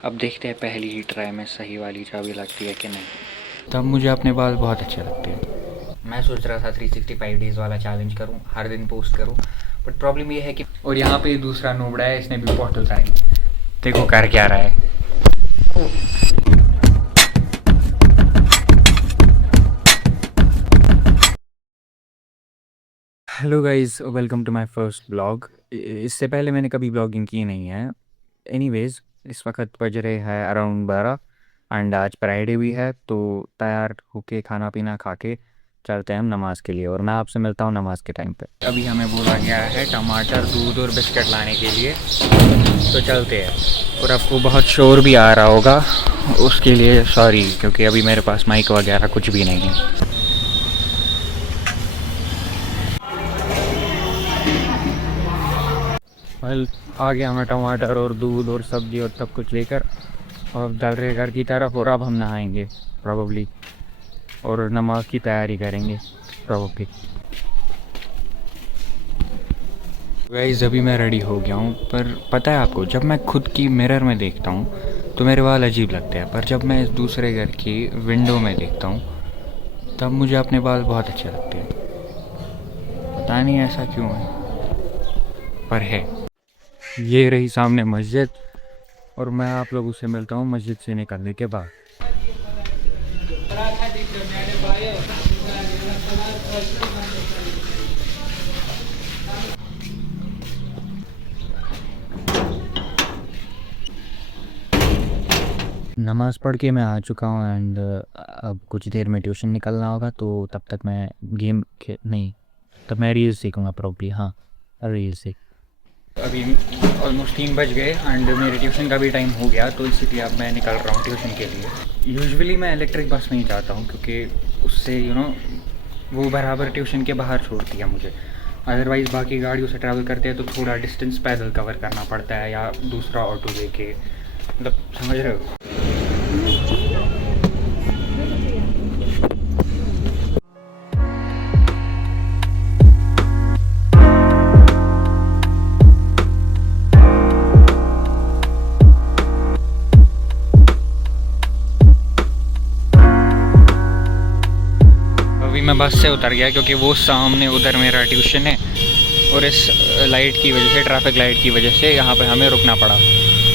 अब देखते हैं पहली ही ट्राई में सही वाली चाबी लगती है कि नहीं। तब मुझे अपने बाल बहुत अच्छे लगते हैं। मैं सोच रहा था 365 डेज़ वाला चैलेंज करूं, हर दिन पोस्ट करूं, बट प्रॉब्लम ये है कि और यहाँ पे दूसरा नोबड़ा है, इसने भी बहुत उतारी। देखो कर क्या रहा है। Hello guys, welcome to my first blog. इससे पहले मैंने कभी ब्लॉगिंग की नहीं है। एनीवेज, इस वक्त बज रहे हैं अराउंड 12 एंड आज फ्राइडे भी है, तो तैयार होके खाना पीना खा के चलते हैं हम नमाज़ के लिए, और मैं आपसे मिलता हूँ नमाज़ के टाइम पे। अभी हमें बोला गया है टमाटर, दूध और बिस्किट लाने के लिए, तो चलते हैं। और आपको बहुत शोर भी आ रहा होगा, उसके लिए सॉरी, क्योंकि अभी मेरे पास माइक वगैरह कुछ भी नहीं है। वेल, आ गया हमें टमाटर और दूध और सब्ज़ी और सब कुछ लेकर, और चल रहे घर की तरफ। और अब हम नहाएंगे प्रॉबली, और नमाज की तैयारी करेंगे प्रॉबली। गाइस, अभी मैं रेडी हो गया हूँ, पर पता है आपको, जब मैं खुद की मिरर में देखता हूँ तो मेरे बाल अजीब लगते हैं, पर जब मैं इस दूसरे घर की विंडो में देखता हूँ तब मुझे अपने बाल बहुत अच्छे लगते हैं। पता नहीं ऐसा क्यों है, पर है। ये रही सामने मस्जिद, और मैं आप लोगों से मिलता हूँ मस्जिद से निकलने के बाद। नमाज़ पढ़ के मैं आ चुका हूँ एंड अब कुछ देर में ट्यूशन निकलना होगा, तो तब तक मैं गेम नहीं, तब मैं रील्स सीखूँगा प्रॉब्ली। हाँ, रील्स सीख। अभी ऑलमोस्ट 3 बज गए एंड मेरे ट्यूशन का भी टाइम हो गया, तो इसीलिए अब मैं निकल रहा हूँ ट्यूशन के लिए। यूजुअली मैं इलेक्ट्रिक बस में ही जाता हूँ, क्योंकि उससे वो बराबर ट्यूशन के बाहर छोड़ती है मुझे। अदरवाइज़ बाकी गाड़ियों से ट्रैवल करते हैं तो थोड़ा डिस्टेंस पैदल कवर करना पड़ता है, या दूसरा ऑटो लेके, मतलब समझ रहे हो। अभी मैं बस से उतर गया, क्योंकि वो सामने उधर मेरा ट्यूशन है, और इस लाइट की वजह से, ट्रैफिक लाइट की वजह से यहाँ पे हमें रुकना पड़ा।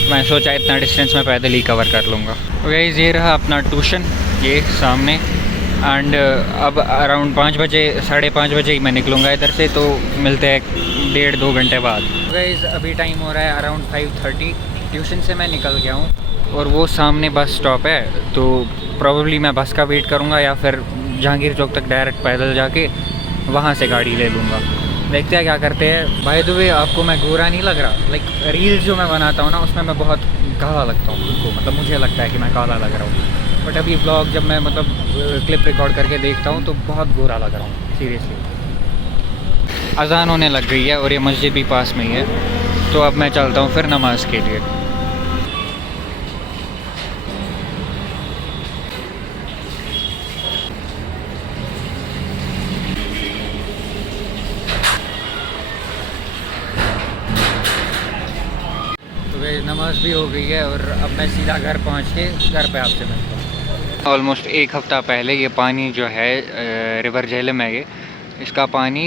मैं सोचा इतना डिस्टेंस मैं पैदल ही कवर कर लूँगा। गाइस, ये रहा अपना ट्यूशन, ये सामने। एंड अब अराउंड 5 बजे, 5:30 बजे ही मैं निकलूँगा इधर से, तो मिलते हैं 1.5-2 घंटे बाद। गाइस, अभी टाइम हो रहा है अराउंड 5:30। ट्यूशन से मैं निकल गया हूँ, और वो सामने बस स्टॉप है, तो प्रॉबली मैं बस का वेट करूँगा, या फिर जहांगीर चौक तक डायरेक्ट पैदल जाके वहाँ से गाड़ी ले लूँगा। देखते हैं क्या करते हैं। बाय द वे, आपको मैं गोरा नहीं लग रहा। लाइक रील्स जो मैं बनाता हूँ ना, उसमें मैं बहुत काला लगता हूँ खुद को, मतलब मुझे लगता है कि मैं काला लग रहा हूँ, बट अभी व्लॉग जब मैं क्लिप रिकॉर्ड करके देखता हूँ तो बहुत गोरा लग रहा हूँ सीरियसली। अजान होने लग गई है और ये मस्जिद भी पास में ही है, तो अब मैं चलता हूँ फिर नमाज़ के लिए। नमाज़ भी हो गई है, और अब मैं सीधा घर पहुंच के घर पे आपसे मिलता हूँ। ऑलमोस्ट 1 हफ़्ता पहले ये पानी जो है रिवर झेलम है, इसका पानी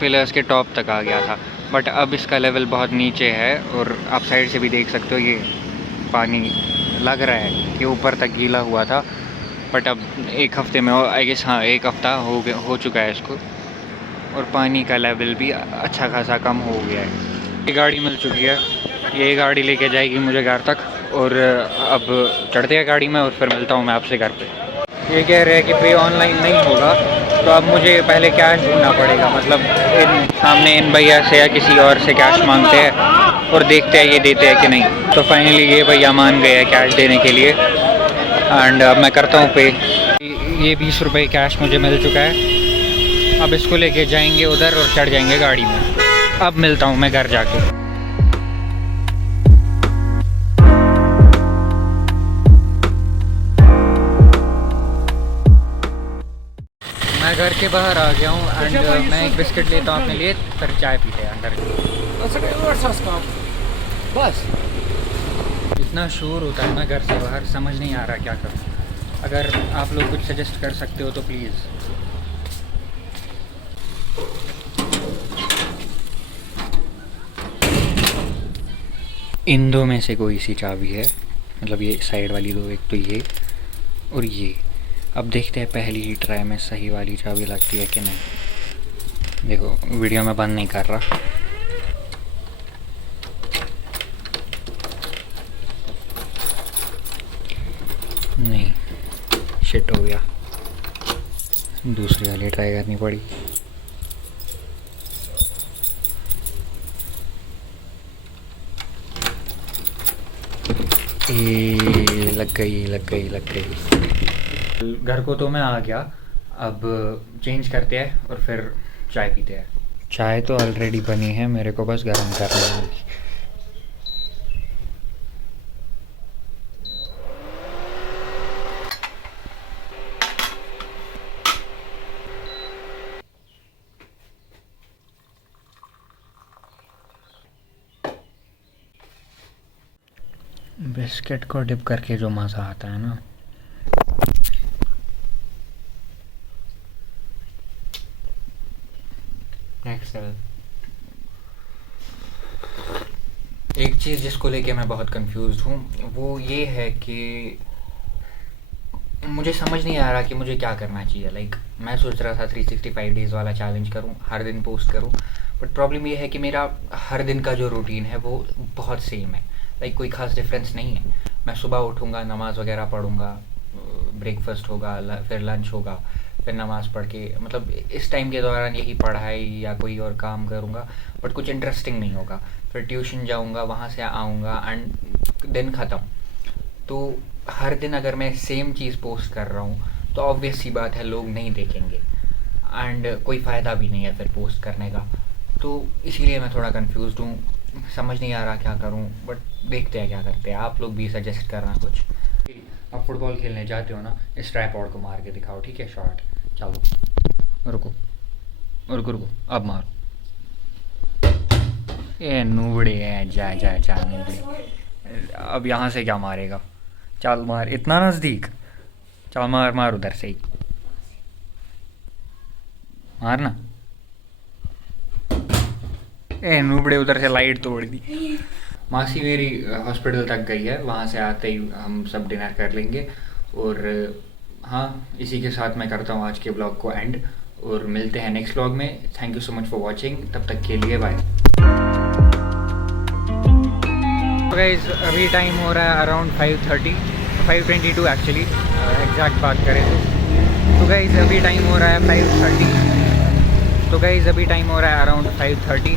पिलर्स के टॉप तक आ गया था, बट अब इसका लेवल बहुत नीचे है, और आप साइड से भी देख सकते हो, ये पानी लग रहा है कि ऊपर तक गीला हुआ था, बट अब 1 हफ़्ते में, आई गेस, हाँ 1 हफ़्ता हो चुका है इसको, और पानी का लेवल भी अच्छा खासा कम हो गया है। ये गाड़ी मिल चुकी है, ये गाड़ी लेके जाएगी मुझे घर तक, और अब चढ़ते हैं गाड़ी में, और फिर मिलता हूँ मैं आपसे घर पे। ये कह रहे हैं कि पे ऑनलाइन नहीं होगा, तो अब मुझे पहले कैश ढूंढना पड़ेगा, मतलब सामने इन भैया से या किसी और से कैश मांगते हैं, और देखते हैं ये देते हैं कि नहीं। तो फाइनली ये भैया मान गए हैं कैश देने के लिए, एंड अब मैं करता हूँ पे। ये 20 रुपये कैश मुझे मिल चुका है। अब इसको लेके जाएंगे उधर और चढ़ जाएंगे गाड़ी में। अब मिलता हूँ मैं घर जाके। मैं घर के बाहर आ गया हूँ, एंड मैं एक बिस्किट लेता हूँ अपने लिए, फिर चाय पीते हैं अंदर। बस इतना शोर होता है ना घर से बाहर, समझ नहीं आ रहा क्या करूँ। अगर आप लोग कुछ सजेस्ट कर सकते हो तो प्लीज़। इन दो में से कोई सी चाबी है, मतलब ये साइड वाली दो, एक तो ये और ये। अब देखते हैं पहली ही ट्राई में सही वाली चाबी लगती है कि नहीं। देखो वीडियो में बंद नहीं कर रहा। नहीं, शिट हो गया, दूसरी वाली ट्राई करनी पड़ी। लग गई लग गई लग गई। घर को तो मैं आ गया, अब चेंज करते हैं और फिर चाय पीते हैं। चाय तो ऑलरेडी बनी है, मेरे को बस गर्म करना है। बिस्किट को डिप करके जो मज़ा आता है ना। एक चीज़ जिसको लेके मैं बहुत कंफ्यूज हूँ वो ये है कि मुझे समझ नहीं आ रहा कि मुझे क्या करना चाहिए। लाइक मैं सोच रहा था 365 डेज़ वाला चैलेंज करूँ, हर दिन पोस्ट करूँ, बट प्रॉब्लम ये है कि मेरा हर दिन का जो रूटीन है वो बहुत सेम है। लाइक कोई ख़ास डिफरेंस नहीं है। मैं सुबह उठूँगा, नमाज़ वगैरह पढ़ूँगा, ब्रेकफास्ट होगा, फिर लंच होगा, फिर नमाज़ पढ़ के, मतलब इस टाइम के दौरान यही पढ़ाई या कोई और काम करूँगा, बट कुछ इंटरेस्टिंग नहीं होगा। फिर ट्यूशन जाऊँगा, वहाँ से आऊँगा एंड दिन ख़त्म। तो हर दिन अगर मैं सेम चीज़ पोस्ट कर रहा हूँ तो ऑब्वियस सी बात है लोग नहीं देखेंगे एंड कोई फ़ायदा भी नहीं है फिर पोस्ट करने का। तो इसीलिए मैं थोड़ा कंफ्यूज्ड हूँ, समझ नहीं आ रहा क्या करूँ, बट देखते हैं क्या करते हैं। आप लोग भी सजेस्ट करना कुछ। आप फुटबॉल खेलने जाते हो ना, इस ट्राइपॉड को मार के दिखाओ, ठीक है? शॉट। चलो रुको रुको रुको, अब मारो। ए नूबड़े है, जा जा जा नूबड़े। अब यहाँ से क्या मारेगा? चल मार, इतना नज़दीक। चल मार मार उधर से ही मारना। ए नूबड़े, उधर से लाइट तोड़ दी। मासी मेरी हॉस्पिटल तक गई है, वहाँ से आते ही हम सब डिनर कर लेंगे। और हाँ, इसी के साथ मैं करता हूँ आज के ब्लॉग को एंड, और मिलते हैं नेक्स्ट ब्लॉग में। Thank you so much for watching, तब तक के लिए बाय। तो गाइस अभी टाइम हो रहा है अराउंड 5:30, 5:22 एक्चुअली, एग्जैक्ट बात करें तो गाइस अभी टाइम हो रहा है 5:30। तो गाइस अभी टाइम हो रहा है अराउंड 5:30।